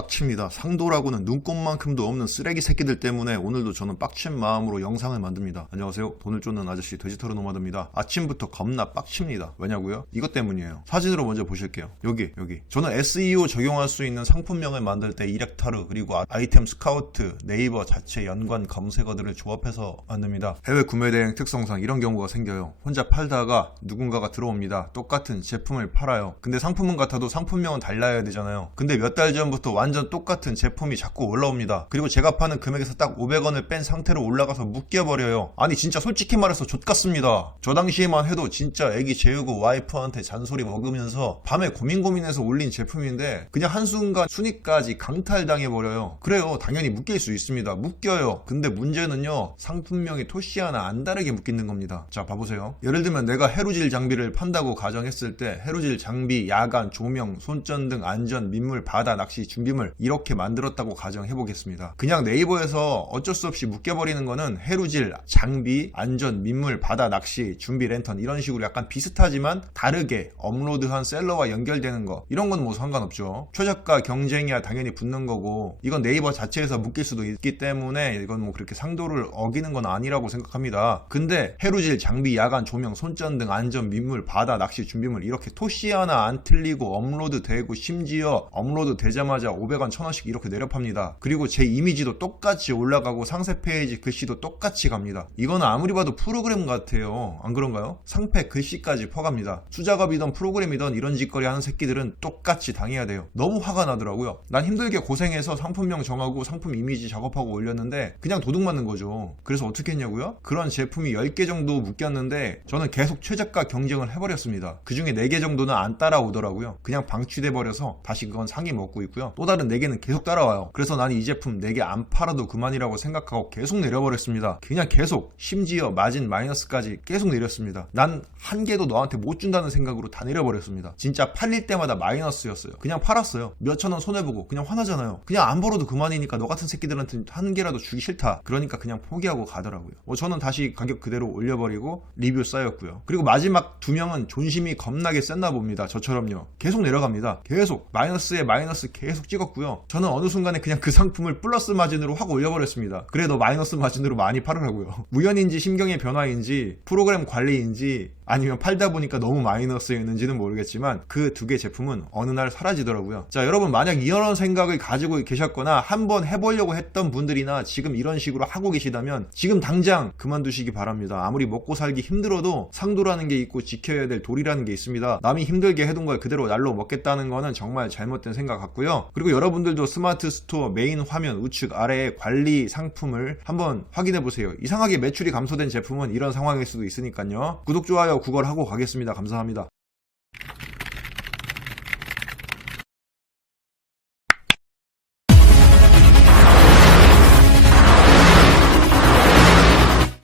빡칩니다. 상도라고는 눈꼽만큼도 없는 쓰레기 새끼들 때문에 오늘도 저는 빡친 마음으로 영상을 만듭니다. 안녕하세요. 돈을 쫓는 아저씨 돼지털어 노마드입니다. 아침부터 겁나 빡칩니다. 왜냐고요? 이것 때문이에요. 사진으로 먼저 보실게요. 여기 여기. 저는 SEO 적용할 수 있는 상품명을 만들 때 이렉타르 그리고 아- 아이템 스카우트, 네이버 자체 연관 검색어들을 조합해서 만듭니다. 해외 구매 대행 특성상 이런 경우가 생겨요. 혼자 팔다가 누군가가 들어옵니다. 똑같은 제품을 팔아요. 근데 상품은 같아도 상품명은 달라야 되잖아요. 근데 몇 달 전부터 완전 똑같은 제품이 자꾸 올라옵니다. 그리고 제가 파는 금액에서 딱 500원을 뺀 상태로 올라가서 묶여버려요. 아니 진짜 솔직히 말해서 좆같습니다. 저 당시에만 해도 진짜 애기 재우고 와이프한테 잔소리 먹으면서 밤에 고민 고민해서 올린 제품인데 그냥 한순간 순위까지 강탈당해버려요. 그래요. 당연히 묶일 수 있습니다. 묶여요. 근데 문제는요. 상품명이 토시 하나 안 다르게 묶이는 겁니다. 자 봐보세요. 예를 들면 내가 해루질 장비를 판다고 가정했을 때 해루질 장비, 야간, 조명, 손전 등 안전, 민물, 바다, 낚시, 준비물 이렇게 만들었다고 가정해 보겠습니다. 그냥 네이버에서 어쩔 수 없이 묶여버리는 거는 해루질, 장비, 안전, 민물, 바다, 낚시, 준비, 랜턴 이런 식으로 약간 비슷하지만 다르게 업로드한 셀러와 연결되는 거 이런 건 뭐 상관없죠. 최저가 경쟁이야 당연히 붙는 거고 이건 네이버 자체에서 묶일 수도 있기 때문에 이건 뭐 그렇게 상도를 어기는 건 아니라고 생각합니다. 근데 해루질, 장비, 야간, 조명, 손전 등 안전, 민물, 바다, 낚시, 준비물 이렇게 토시 하나 안 틀리고 업로드 되고 심지어 업로드 되자마자 500원, 1000원씩 이렇게 내려팝니다. 그리고 제 이미지도 똑같이 올라가고 상세 페이지 글씨도 똑같이 갑니다. 이거는 아무리 봐도 프로그램 같아요. 안 그런가요? 상패 글씨까지 퍼갑니다. 수작업이던 프로그램이던 이런 짓거리 하는 새끼들은 똑같이 당해야 돼요. 너무 화가 나더라고요. 난 힘들게 고생해서 상품명 정하고 상품 이미지 작업하고 올렸는데 그냥 도둑 맞는 거죠. 그래서 어떻게 했냐고요? 그런 제품이 10개 정도 묶였는데 저는 계속 최저가 경쟁을 해버렸습니다. 그 중에 4개 정도는 안 따라오더라고요. 그냥 방치돼 버려서 다시 그건 상이 먹고 있고요. 또 다른 4개는 계속 따라와요. 그래서 나는 이 제품 4개 안 팔아도 그만이라고 생각하고 계속 내려버렸습니다. 그냥 계속 심지어 마진 마이너스까지 계속 내렸습니다. 난 한 개도 너한테 못 준다는 생각으로 다 내려버렸습니다. 진짜 팔릴 때마다 마이너스였어요. 그냥 팔았어요. 몇천 원 손해보고 그냥 화나잖아요. 그냥 안 벌어도 그만이니까 너 같은 새끼들한테 한 개라도 주기 싫다. 그러니까 그냥 포기하고 가더라고요. 뭐 저는 다시 가격 그대로 올려버리고 리뷰 쌓였고요. 그리고 마지막 두 명은 존심이 겁나게 셌나 봅니다. 저처럼요. 계속 내려갑니다. 계속 마이너스에 마이너스 계속 찍 었고요. 저는 어느 순간에 그냥 그 상품을 플러스 마진으로 확 올려버렸습니다. 그래 너 마이너스 마진으로 많이 팔으라고요. 우연인지 심경의 변화인지 프로그램 관리인지 아니면 팔다 보니까 너무 마이너스였는지는 모르겠지만 그 두 개 제품은 어느 날 사라지더라고요. 자, 여러분 만약 이런 생각을 가지고 계셨거나 한번 해보려고 했던 분들이나 지금 이런 식으로 하고 계시다면 지금 당장 그만두시기 바랍니다. 아무리 먹고 살기 힘들어도 상도라는 게 있고 지켜야 될 도리라는 게 있습니다. 남이 힘들게 해둔 걸 그대로 날로 먹겠다는 거는 정말 잘못된 생각 같고요. 그리고 여러분들도 스마트 스토어 메인 화면 우측 아래에 관리 상품을 한번 확인해 보세요. 이상하게 매출이 감소된 제품은 이런 상황일 수도 있으니까요. 구독, 좋아요, 구걸 하고 가겠습니다. 감사합니다.